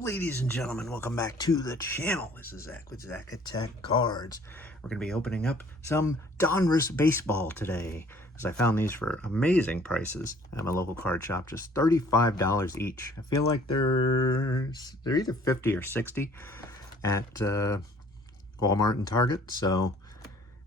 Ladies and gentlemen, welcome back to the channel. This is Zach with Zach Attack Cards. We're going to be opening up some Donruss baseball today, because I found these for amazing prices at my local card shop, just $35 each. I feel like they're either 50 or 60 at Walmart and Target, so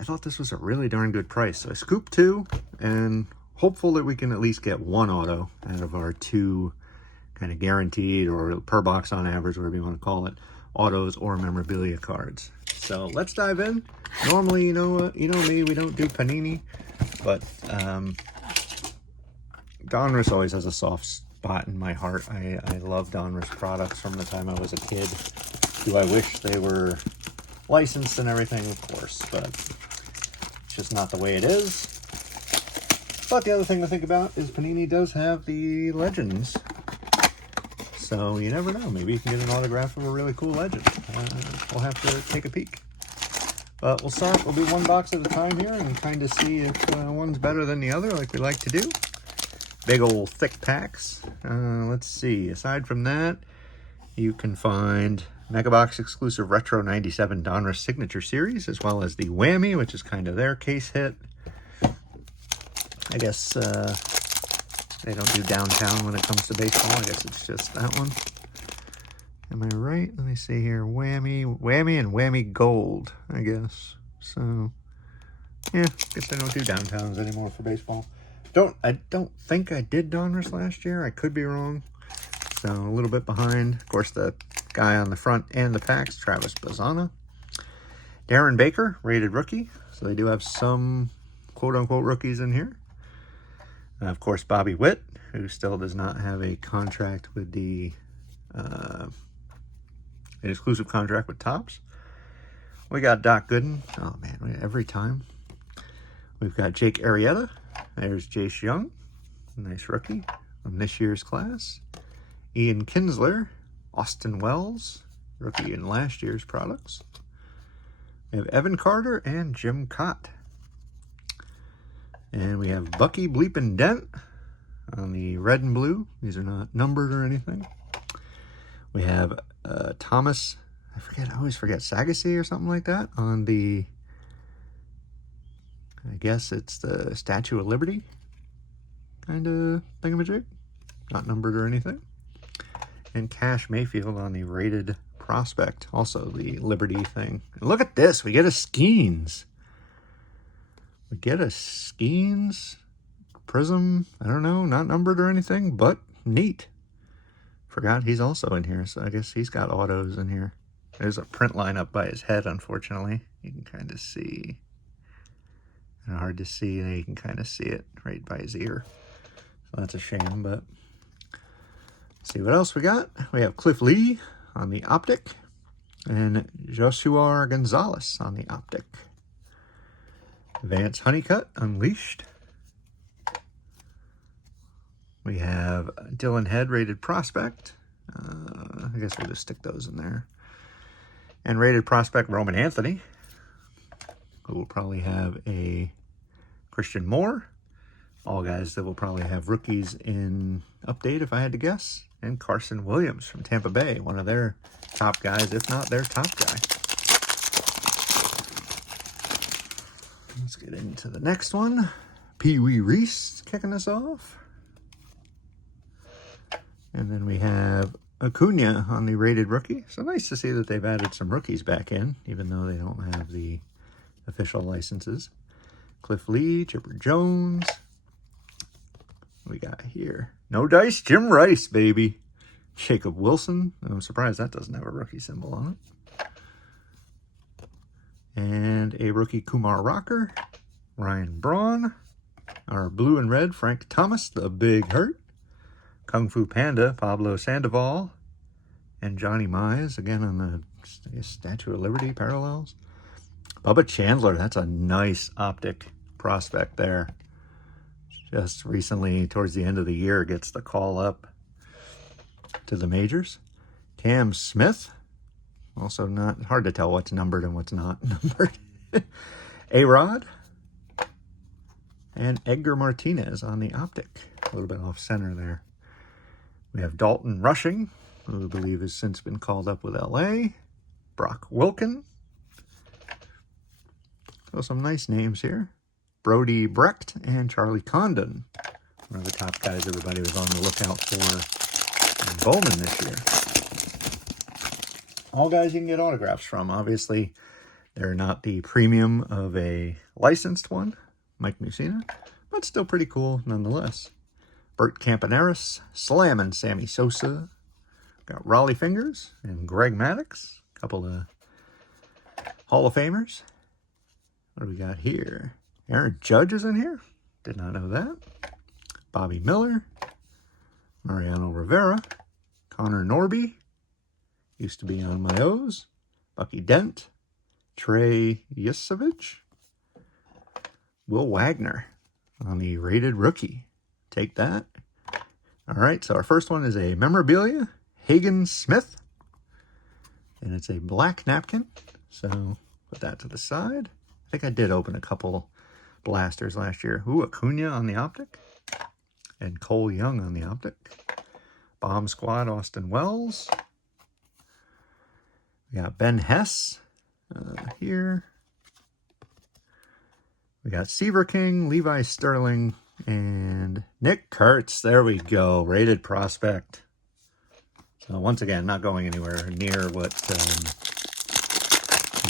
I thought this was a really darn good price. So I scooped two, and hopeful that we can at least get one auto out of our two kind of guaranteed, or per box on average, whatever you want to call it, autos or memorabilia cards. So let's dive in. Normally, you know me, we don't do Panini, but Donruss always has a soft spot in my heart. I love Donruss products from the time I was a kid. Do I wish they were licensed and everything? Of course, but it's just not the way it is. But the other thing to think about is Panini does have the Legends. So you never know. Maybe you can get an autograph of a really cool legend. We'll have to take a peek. But we'll start. We'll do one box at a time here and kind of see if one's better than the other, like we like to do. Big old thick packs. Let's see. Aside from that, you can find Mega Box exclusive Retro 97 Donruss Signature Series, as well as the Whammy, which is kind of their case hit. I guess they don't do downtown when it comes to baseball. I guess it's just that one. Am I right? Let me see here. Whammy, and Whammy Gold, I guess. So, yeah, I guess they don't do downtowns anymore for baseball. I don't think I did Donruss last year. I could be wrong. So, a little bit behind. Of course, the guy on the front and the packs, Travis Bazzana. Darren Baker, rated rookie. So, they do have some quote-unquote rookies in here. Of course, Bobby Witt, who still does not have a contract with the an exclusive contract with Topps. We got Doc Gooden. Oh man, every time. We've got Jake Arrieta. There's Jace Young, nice rookie from this year's class. Ian Kinsler, Austin Wells, rookie in last year's products. We have Evan Carter and Jim Cott. And we have Bucky Bleepin' Dent on the red and blue. These are not numbered or anything. We have Thomas, I always forget, Sagassi or something like that on the, I guess it's the Statue of Liberty kind of thingamajig. Not numbered or anything. And Cash Mayfield on the rated prospect, also the Liberty thing. And look at this, we get a Skeens. We get a Skeens Prism, I don't know, not numbered or anything, but neat. Forgot he's also in here, so I guess he's got autos in here. There's a print line up by his head, unfortunately. You can kind of see. Kind of hard to see, and you can kind of see it right by his ear. So that's a shame, but let's see what else we got. We have Cliff Lee on the Optic, and Joshua Gonzalez on the Optic. Vance Honeycutt, Unleashed. We have Dylan Head, rated prospect. I guess we'll just stick those in there. And rated prospect Roman Anthony, who will probably have a Christian Moore. All guys that will probably have rookies in update, if I had to guess. And Carson Williams from Tampa Bay, one of their top guys, if not their top guy. Let's get into the next one. Pee Wee Reese kicking us off. And then we have Acuna on the rated rookie. So nice to see that they've added some rookies back in, even though they don't have the official licenses. Cliff Lee, Chipper Jones. We got here. No dice, Jim Rice, baby. Jacob Wilson. I'm surprised that doesn't have a rookie symbol on it. And a rookie Kumar Rocker, Ryan Braun, our blue and red Frank Thomas, the Big Hurt, Kung Fu Panda, Pablo Sandoval, and Johnny Mize, again on the Statue of Liberty parallels. Bubba Chandler, that's a nice optic prospect there. Just recently, towards the end of the year, gets the call up to the majors. Cam Smith. Also not hard to tell what's numbered and what's not numbered. A-Rod. And Edgar Martinez on the Optic. A little bit off center there. We have Dalton Rushing who I believe has since been called up with LA. Brock Wilken. So some nice names here. Brody Brecht and Charlie Condon. One of the top guys everybody was on the lookout for in Bowman this year. All guys you can get autographs from. Obviously, they're not the premium of a licensed one, Mike Mussina, but still pretty cool nonetheless. Bert Campaneris, Slam and Sammy Sosa. Got Raleigh Fingers and Greg Maddux. A couple of Hall of Famers. What do we got here? Aaron Judge is in here. Did not know that. Bobby Miller. Mariano Rivera. Connor Norby. Used to be on my O's. Bucky Dent. Trey Yusevich. Will Wagner on the rated rookie. Take that. All right, so our first one is a memorabilia. Hagen Smith. And it's a black napkin. So put that to the side. I think I did open a couple blasters last year. Ooh, Acuna on the optic. And Cole Young on the optic. Bomb Squad, Austin Wells. We got Ben Hess here. We got Seaver King, Levi Sterling, and Nick Kurtz. There we go. Rated prospect. So once again, not going anywhere near what these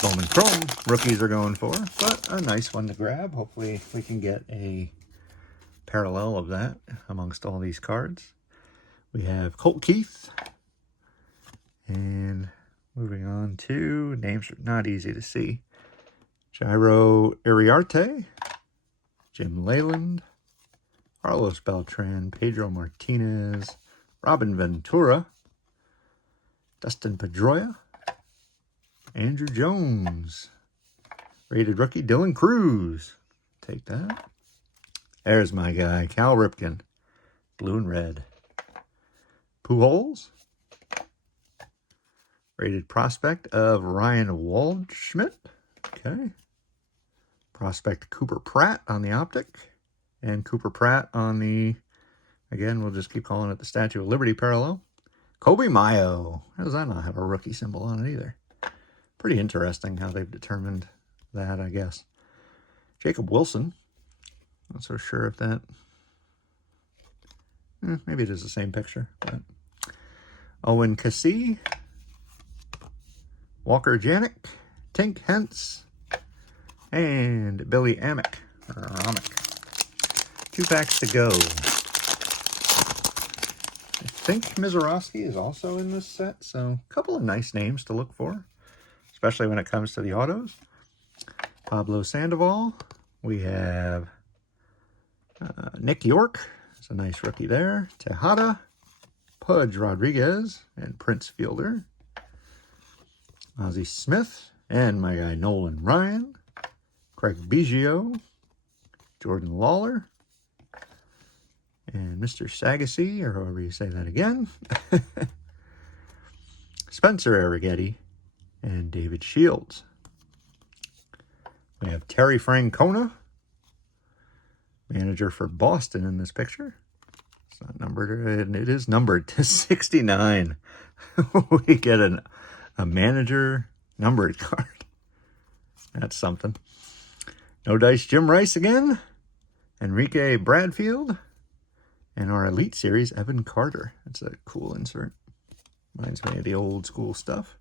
Bowman Chrome rookies are going for, but a nice one to grab. Hopefully we can get a parallel of that amongst all these cards. We have Colt Keith. And moving on to names are not easy to see. Jairo Iriarte, Jim Leyland, Carlos Beltran, Pedro Martinez, Robin Ventura, Dustin Pedroia, Andrew Jones, rated rookie Dylan Cruz. Take that. There's my guy, Cal Ripken, blue and red. Pujols, rated prospect of Ryan Waldschmidt. Okay. Prospect Cooper Pratt on the optic. And Cooper Pratt on the, again, we'll just keep calling it the Statue of Liberty parallel. Kobe Mayo. How does that not have a rookie symbol on it either? Pretty interesting how they've determined that, I guess. Jacob Wilson. Not so sure if that... maybe it is the same picture. But Owen Cassee. Walker Janik. Tink Hentz. And Billy Amick. Or Amick. 2 packs to go. I think Mizorowski is also in this set, so a couple of nice names to look for, especially when it comes to the autos. Pablo Sandoval. We have Nick York. It's a nice rookie there. Tejada. Pudge Rodriguez. And Prince Fielder. Ozzie Smith. And my guy Nolan Ryan. Craig Biggio. Jordan Lawler. And Mr. Sagassi, or however you say that again. Spencer Arrighetti. And David Shields. We have Terry Francona. Manager for Boston in this picture. It's not numbered, and it is numbered to 69. We get a manager numbered card. That's something. No Dice Jim Rice again. Enrique Bradfield. And our Elite Series, Evan Carter. That's a cool insert. Reminds me of the old school stuff.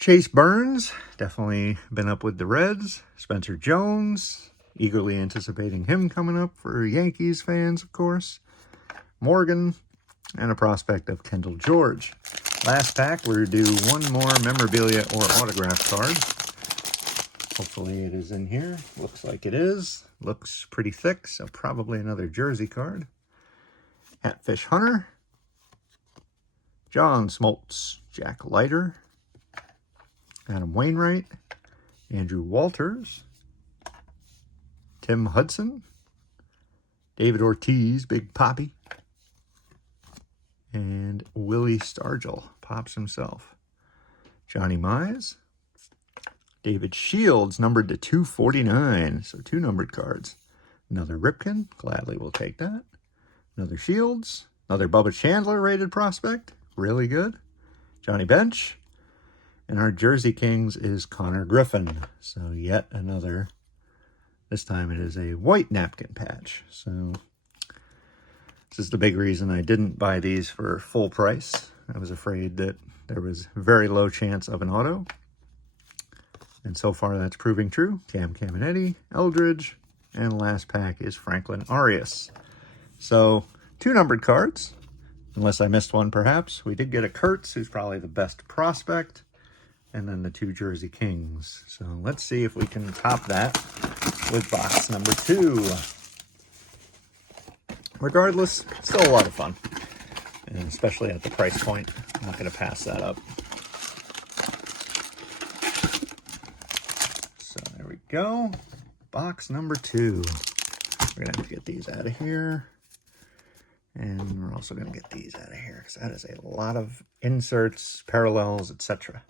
Chase Burns. Definitely been up with the Reds. Spencer Jones. Eagerly anticipating him coming up for Yankees fans, of course. Morgan. And a prospect of Kendall George. Last pack, we're due one more memorabilia or autograph card. Hopefully it is in here. Looks like it is. Looks pretty thick, so probably another jersey card. Catfish Hunter. John Smoltz. Jack Leiter. Adam Wainwright. Andrew Walters. Tim Hudson. David Ortiz, Big Poppy. And Willie Stargell, Pops himself. Johnny Mize. David Shields, numbered to 249. So 2 numbered cards. Another Ripken. Gladly will take that. Another Shields. Another Bubba Chandler rated prospect. really good. Johnny Bench. And our Jersey Kings is Connor Griffin. So yet another, this time it is a white napkin patch. So this is the big reason I didn't buy these for full price. I was afraid that there was very low chance of an auto. And so far that's proving true. Cam Caminetti, Eldridge, and last pack is Franklin Arias. So 2 numbered cards, unless I missed one perhaps. We did get a Kurtz, who's probably the best prospect, and then the 2 Jersey Kings. So let's see if we can top that with box number 2. Regardless, still a lot of fun, and especially at the price point. I'm not going to pass that up. So there we go. Box number 2. We're going to have to get these out of here. And we're also going to get these out of here because that is a lot of inserts, parallels, etc.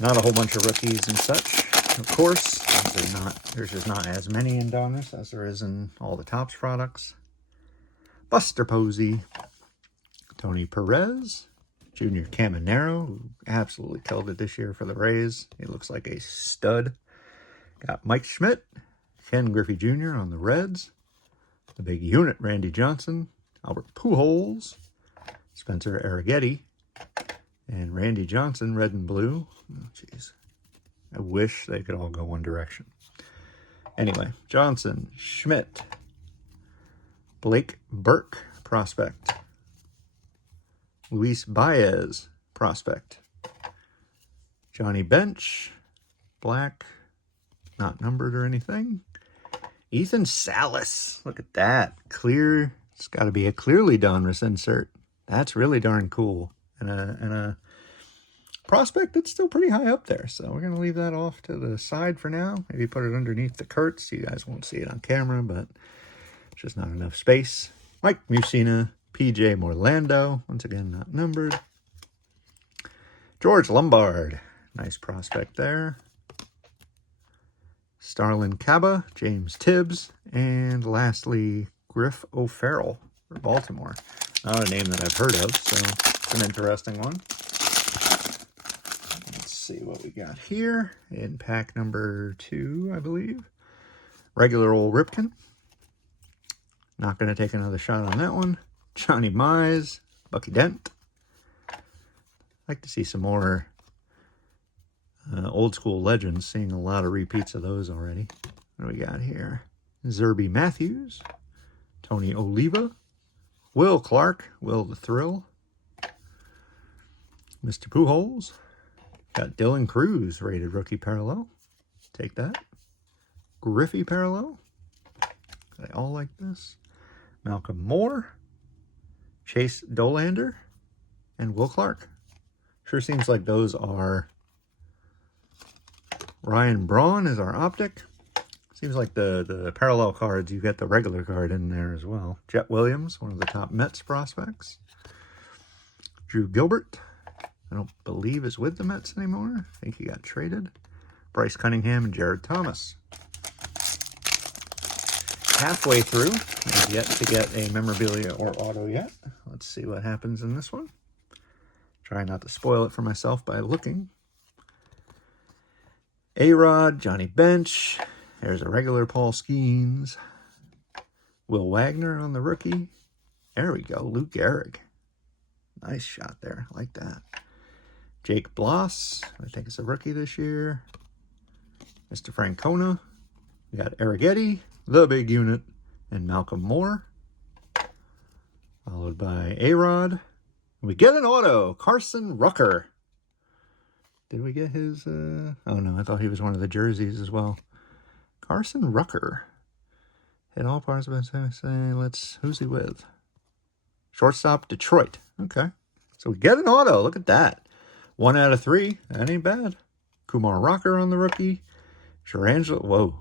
Not a whole bunch of rookies and such, of course. There's just not as many in Donruss as there is in all the Topps products. Buster Posey, Tony Perez, Junior Caminero, who absolutely killed it this year for the Rays. He looks like a stud. Got Mike Schmidt, Ken Griffey Jr. on the Reds. The big unit, Randy Johnson, Albert Pujols, Spencer Arrighetti, and Randy Johnson, red and blue. Oh, jeez. I wish they could all go one direction. Anyway, Johnson, Schmidt, Blake Burke, prospect. Luis Baez, prospect. Johnny Bench, black, not numbered or anything. Ethan Salas, look at that. Clear, it's got to be a clearly Donruss insert. That's really darn cool. And a prospect that's still pretty high up there. So we're going to leave that off to the side for now. Maybe put it underneath the Kurtz. You guys won't see it on camera, but it's just not enough space. Mike Mussina, PJ Morlando, once again not numbered. George Lombard, nice prospect there. Starlin Caba, James Tibbs, and lastly, Griff O'Farrell for Baltimore. Not a name that I've heard of, so it's an interesting one. Let's see what we got here in pack number 2, I believe. Regular old Ripken. Not going to take another shot on that one. Johnny Mize, Bucky Dent. I'd like to see some more old school legends, seeing a lot of repeats of those already. What do we got here? Zerby Matthews, Tony Oliva, Will Clark, Will the Thrill, Mr. Pujols, got Dylan Cruz, rated rookie parallel. Take that. Griffey parallel. They all like this. Malcolm Moore, Chase Dolander, and Will Clark. Sure seems like those are Ryan Braun is our optic. Seems like the parallel cards, you get the regular card in there as well. Jet Williams, one of the top Mets prospects. Drew Gilbert, I don't believe is with the Mets anymore. I think he got traded. Bryce Cunningham and Jared Thomas. Halfway through, and yet to get a memorabilia or auto yet. Let's see what happens in this one. Try not to spoil it for myself by looking. A-Rod, Johnny Bench. There's a regular Paul Skeens. Will Wagner on the rookie. There we go, Luke Gehrig. Nice shot there, I like that. Jake Bloss, I think it's a rookie this year. Mr. Francona. We got Arrighetti, the big unit, and Malcolm Moore. Followed by A-Rod. We get an auto, Carson Rucker. Did we get his, oh no, I thought he was one of the jerseys as well. Carson Rucker. Hit all parts of it, say, who's he with? Shortstop, Detroit. Okay. So we get an auto, look at that. 1 out of 3, that ain't bad. Kumar Rocker on the rookie. Gerangelo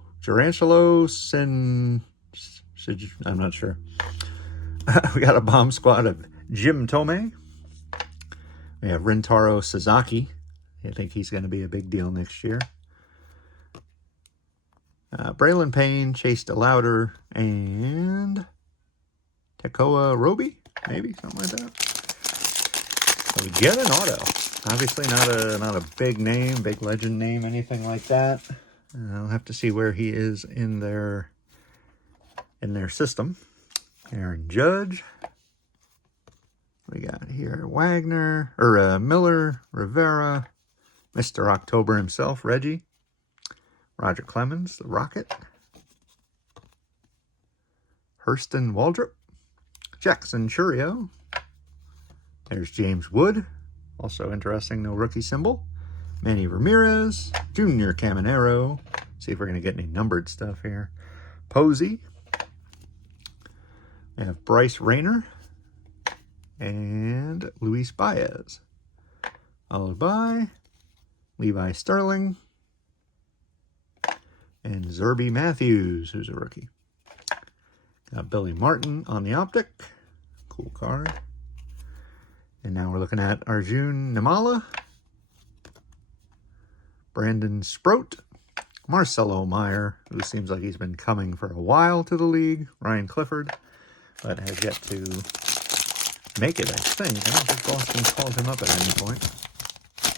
I'm not sure. We got a bomb squad of Jim Tomei. We have Rintaro Sasaki. I think he's going to be a big deal next year. Braylon Payne, Chase DeLauder, and Tekoa Roby, maybe, something like that. So we get an auto. Obviously not a big name, big legend name, anything like that. I'll have to see where he is in their system. Aaron Judge. We got here Wagner, or Miller, Rivera, Mr. October himself, Reggie, Roger Clemens, the Rocket, Hurston Waldrop, Jackson Churio. There's James Wood, also interesting, no rookie symbol. Manny Ramirez, Junior Caminero. See if we're going to get any numbered stuff here. Posey. We have Bryce Rayner and Luis Baez. Followed by Levi Sterling and Zerby Matthews, who's a rookie. Got Billy Martin on the optic. Cool card. And now we're looking at Arjun Nimala, Brandon Sproat, Marcelo Meyer, who seems like he's been coming for a while to the league, Ryan Clifford, but has yet to make it, I think. I don't think Boston called him up at any point.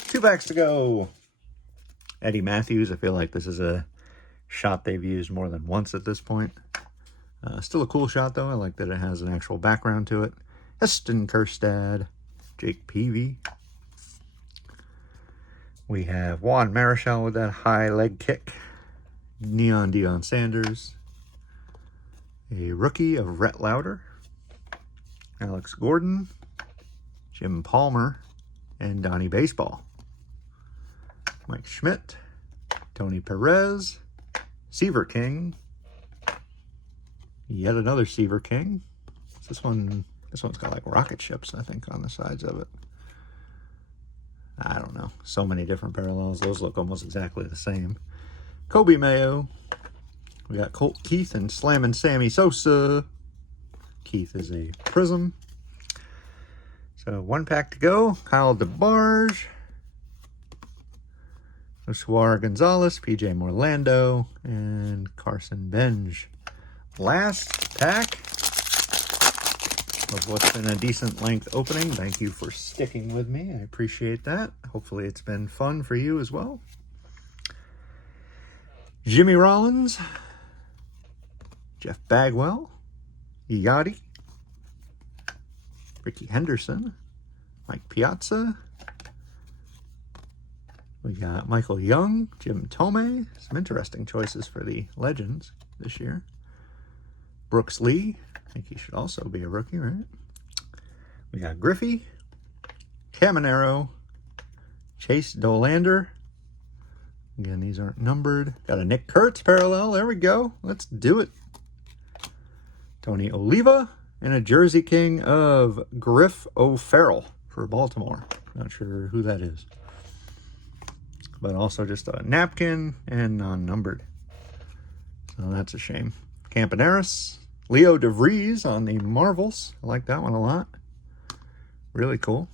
2 packs to go. Eddie Matthews, I feel like this is a shot they've used more than once at this point. Still a cool shot, though. I like that it has an actual background to it. Heston Kjerstad, Jake Peavy. We have Juan Marichal with that high leg kick. Neon Deion Sanders. A rookie of Rhett Lauder. Alex Gordon. Jim Palmer. And Donnie Baseball. Mike Schmidt. Tony Perez. Seaver King. Yet another Seaver King. This one's got like rocket ships, I think, on the sides of it. I don't know. So many different parallels. Those look almost exactly the same. Kobe Mayo. We got Colt Keith and Slammin' Sammy Sosa. Keith is a Prism. So 1 pack to go. Kyle DeBarge. Oswar Gonzalez, PJ Morlando, and Carson Benj. Last pack of what's been a decent length opening. Thank you for sticking with me. I appreciate that. Hopefully it's been fun for you as well. Jimmy Rollins, Jeff Bagwell, Yachty, Ricky Henderson, Mike Piazza. We got Michael Young, Jim Tomei. Some interesting choices for the Legends this year. Brooks Lee. I think he should also be a rookie, right? We got Griffey, Caminero, Chase Dolander. Again, these aren't numbered. Got a Nick Kurtz parallel. There we go. Let's do it. Tony Oliva and a Jersey King of Griff O'Farrell for Baltimore. Not sure who that is. But also just a napkin and non-numbered. So that's a shame. Campaneris, Leo DeVries on the Marvels. I like that one a lot. Really cool.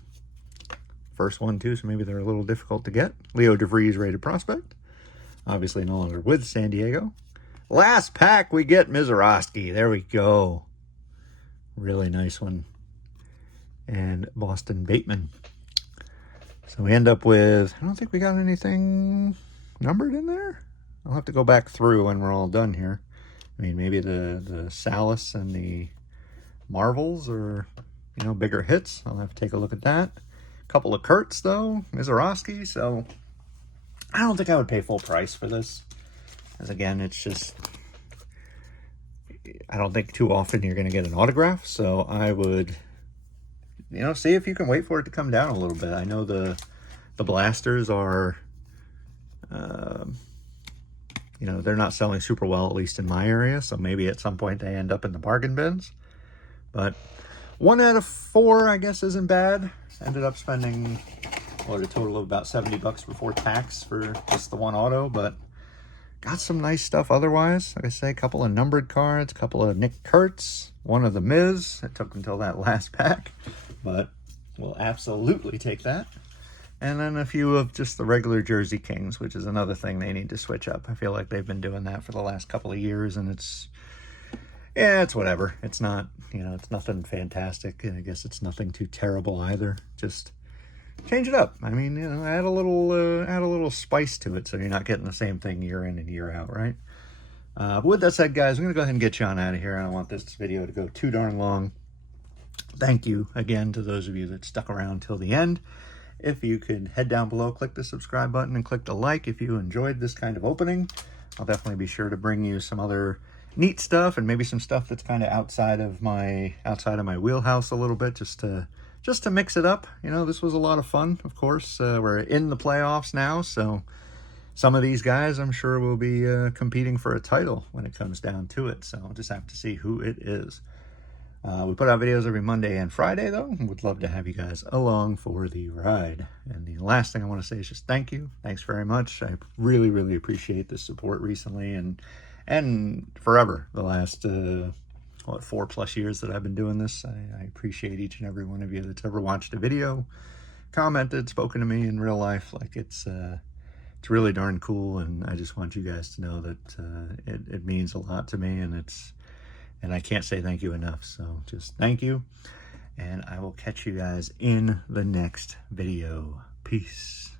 First one too, so maybe they're a little difficult to get. Leo DeVries rated prospect. Obviously no longer with San Diego. Last pack we get Mizorowski. There we go. Really nice one. And Boston Bateman. So we end up with, I don't think we got anything numbered in there. I'll have to go back through when we're all done here. I mean, maybe the Salas and the Marvels are, you know, bigger hits. I'll have to take a look at that. A couple of Kurtz, though. Mizorowski. So I don't think I would pay full price for this. As again, it's just, I don't think too often you're going to get an autograph. So I would, you know, see if you can wait for it to come down a little bit. I know the blasters are, you know, they're not selling super well, at least in my area. So maybe at some point they end up in the bargain bins. But 1 out of 4, I guess, isn't bad. Ended up spending, what, a total of about $70 before tax for just the one auto. But got some nice stuff otherwise. Like I say, a couple of numbered cards, a couple of Nick Kurtz, one of the Miz. It took until that last pack, but we'll absolutely take that. And then a few of just the regular Jersey Kings, which is another thing they need to switch up. I feel like they've been doing that for the last couple of years, and it's, yeah, it's whatever. It's not, you know, it's nothing fantastic. And I guess it's nothing too terrible either. Just change it up. I mean, you know, add a little spice to it, so you're not getting the same thing year in and year out, right? But with that said, guys, I'm gonna go ahead and get you on out of here. I don't want this video to go too darn long. Thank you again to those of you that stuck around till the end. If you could head down below, click the subscribe button and click the like if you enjoyed this kind of opening. I'll definitely be sure to bring you some other neat stuff and maybe some stuff that's kind of outside of my wheelhouse a little bit, just to mix it up. You know, this was a lot of fun. Of course, we're in the playoffs now, so some of these guys I'm sure will be competing for a title when it comes down to it. So I'll just have to see who it is. We put out videos every Monday and Friday, though. Would love to have you guys along for the ride. And the last thing I want to say is just thank you. Thanks very much. I really, really appreciate the support recently and forever. The last, 4+ years that I've been doing this. I appreciate each and every one of you that's ever watched a video, commented, spoken to me in real life. Like, it's really darn cool, and I just want you guys to know that it means a lot to me, and I can't say thank you enough. So just thank you, and I will catch you guys in the next video. Peace.